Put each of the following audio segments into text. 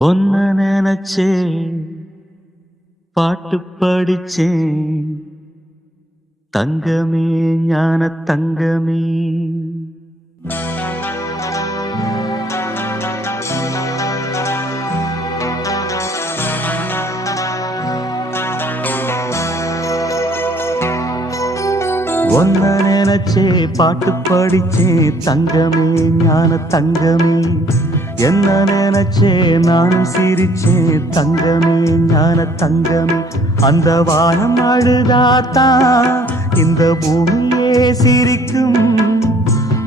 ஒன்ன நினைச்சே பாட்டு படிச்சேன் தங்கமே ஞான தங்கமே. ஒன்ன நினைச்சே பாட்டு படிச்சேன் தங்கமே ஞான தங்கமே. என்ன நினைச்சே நானும் சிரிச்சேன் தங்கமே ஞான தங்கமே. அந்த வானம் அழுதாத்தான் இந்த பூமியே சிரிக்கும்.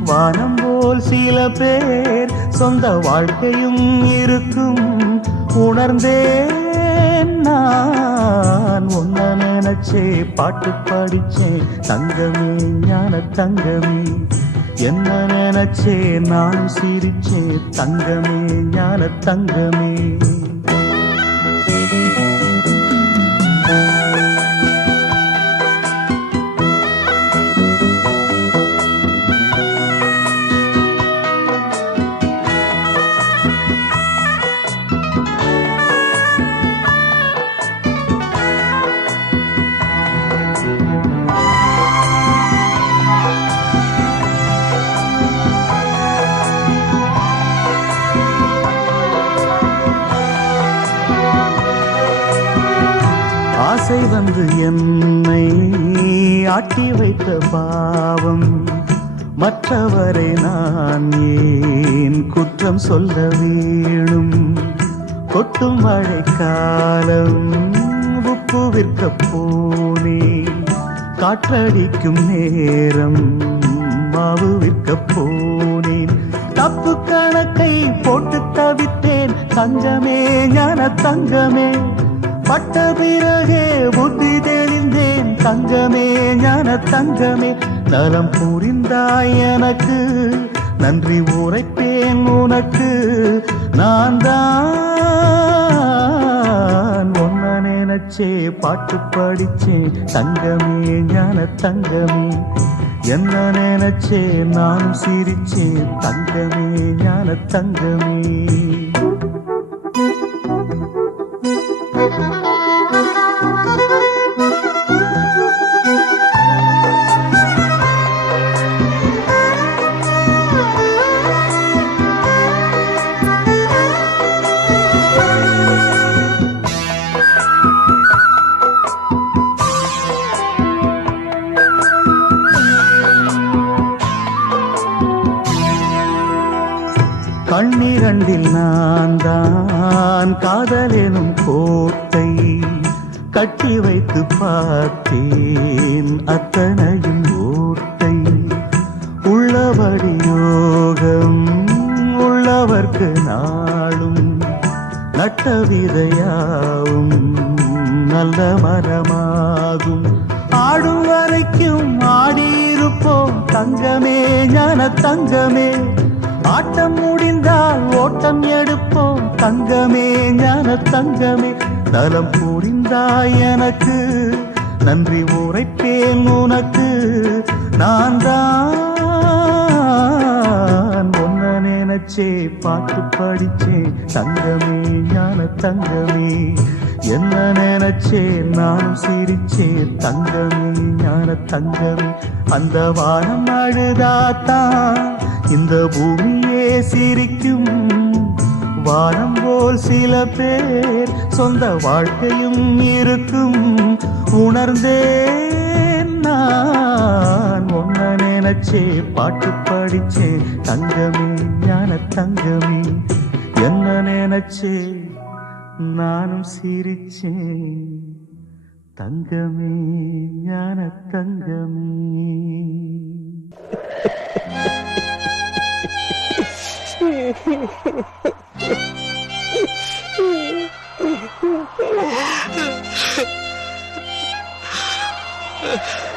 வானம் போல் சில பேர் சொந்த வாழ்க்கையும் இருக்கும். உணர்ந்தேன் நான் ஒன்ன நினைச்சே பாட்டு படிச்சேன் தங்கமே ஞான தங்கமே. என்ன நினைச்சே நான் சிரிச்சே தங்கமே ஞான தங்கமே. ஆசை வந்து என்னை ஆட்டி வைத்த பாவம். மற்றவரை நான் ஏன் குற்றம் சொல்ல வேணும்? கொட்டும் மழைக்காலம் உப்பு விற்க போனே. காற்றடிக்கும் நேரம் மாவு விற்க போனேன். தப்பு கணக்கை போட்டு தவித்தேன் தங்கமே ஞான தங்கமே. பட்ட பிறகே புத்தி தெளிந்தேன் தங்கமே ஞான தங்கமே. நலம் புரிந்தாய் எனக்கு நன்றி உரைப்பேன் உனக்கு. நான் தான் ஒன்ன நினைச்சே பாட்டு படிச்சேன் தங்கமே ஞான தங்கமே. என்ன நினைச்சே நானும் சிரிச்சேன் தங்கமே ஞான தங்கமே. கண்ணிரண்டில் நான் தான் காதலெனும் கோட்டை கட்டி வைத்து பார்த்தேன் அத்தனையும் ஓட்டை. உள்ளபடி யோகம் உள்ளவர்க்கு நாளும் நட்ட விதையாவும் நல்ல மரமாகும். ஆடும் வரைக்கும் ஆடியிருப்போம் தங்கமே ஞான தங்கமே. ஆட்டம் முடிந்தால் ஓட்டம் எடுப்போம் தங்கமே ஞான தங்கமே. நலம் புரிந்தாய் எனக்கு நன்றி உரைப்பேன் உனக்கு. நான் தான் ஒன்ன நினைச்சே பாட்டு படிச்சேன் தங்கமே ஞான தங்கமே. என்ன நினைச்சே நானும் சிரிச்சே தங்கமே ஞான தங்கமே. அந்த வானம் அழுதாத்தான் இந்த பூமியே சிரிக்கும். வானம் போல் சில பேர் சொந்த வாழ்க்கையும் இருக்கும். உணர்ந்தேன் நான் ஒன்ன நினைச்சே பாட்டு படிச்சேன் தங்கமே ஞான தங்கமே. என்ன நினைச்சே நானும் சிரிச்சேன் தங்கமே ஞான தங்கமே. Ha